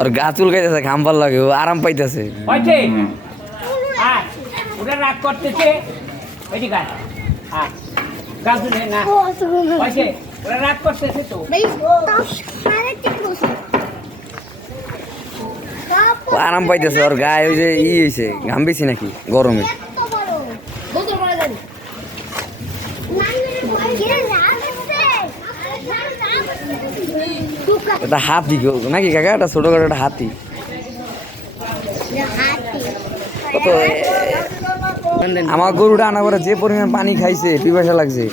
আর গা চুলকাইতেছে ঘাম ভালো লাগে ও আরাম পাইতেছে। ওটা রাগ করতেছে। ওইদিকে আয় আয় গাছ না। ওরা রাগ করতেছে তো। আরাম পাইতেছে ওর গায়ে ওই যে ই হয়েছে ঘাম বেশি নাকি গরমে? এটা হাতি গো। নাকি কাকা? এটা ছোট একটা হাতি। কত? আমার গরুটা আনা করে যে পরিমাণ পানি খাইছে পিপাসা লাগছে।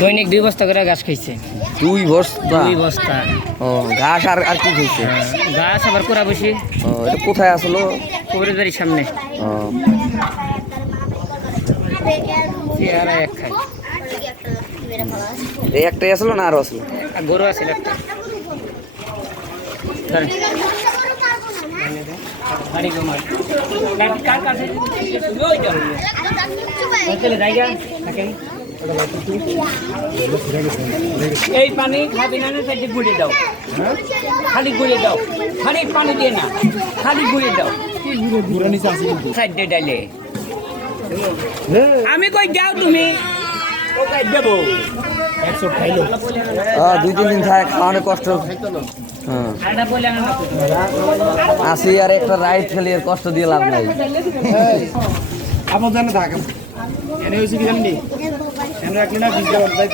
দৈনিক দুই বস্তা করে গাছ খাইছে। দুই বস্তা? দুই বস্তা। ও ঘাস আর আর কি খাইছে? গাছ আবার কোরা বসি ও এটা কোথায় আসলো? কবরের বাড়ির সামনে। ও। চেহারা এক খাই। এই একটাই আসলো না আরও আসলো? গরু আছে একটা। এই পানি খাবি না না সেটি গুড়ে দাও। খালি গুড়ে দাও। খালি পানি দিয়ে না। খালি গুড়ে দাও। সাইডে ডালে আমি কই যাও তুমি? দুই তিন দিন থাকে খাওয়ানো কষ্ট। হ্যাঁ। আসি আর একটা রাইড খেলি আর কষ্ট দিয়ে লাভ নাই। আপনার জানে থাকেন এনে হয়েছে কি জানি এনে রাখলে না বিশ তাই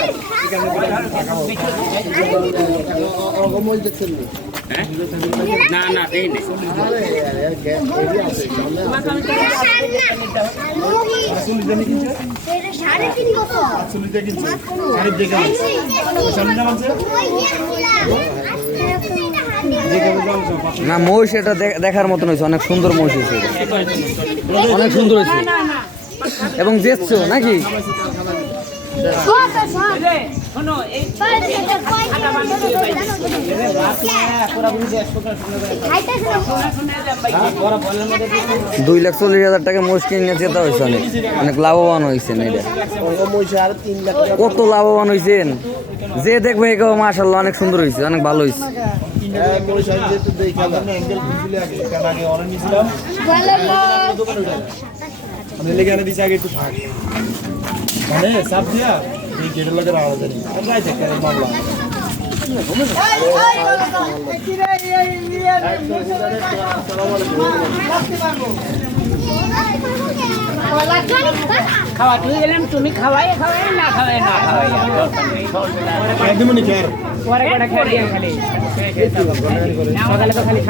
না না দেই না চল্লিশ জানি কিনছে? কিনছে। পাঁচশো না মহিষ এটা দেখার মতন হয়েছে। অনেক সুন্দর মহিষ হয়েছে অনেক সুন্দর হয়েছে। এবং জেতছো নাকি? শোনো এই দুই লাখ চল্লিশ হাজার টাকা মহিষ কিনে যেতে হয়েছে অনেক। অনেক লাভবান হয়েছেন কত লাভবান হয়েছেন? যে দেখবে এগো মাশাল্লাহ অনেক সুন্দর হয়েছে, অনেক ভালো হয়েছে। মানে সাপ দিয়া, এই গেটের লাগে যায় আর রাই থাকে এই মামলা। খাওয়া খালি তো খালি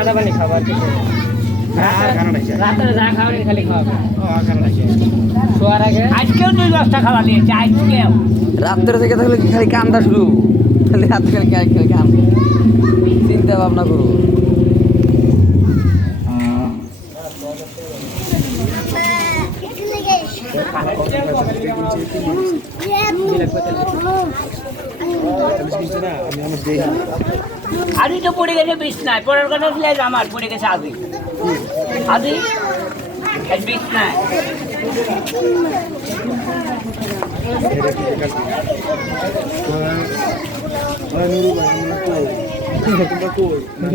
আজকেও দশটা খাওয়া রাত্রে থেকে কি খালি কান্দা শুরু খালি হাত খালি খালি খালি কান চিন্তা ভাবনা করো। কিনছে না আমি আমার দেই আদি তো পড়ে গেছে বিছনায়। পড়ার কথা ছিল আমার পড়ে গেছে আদি। আদি? নুরু ভাই আমরা কই তোমরা কই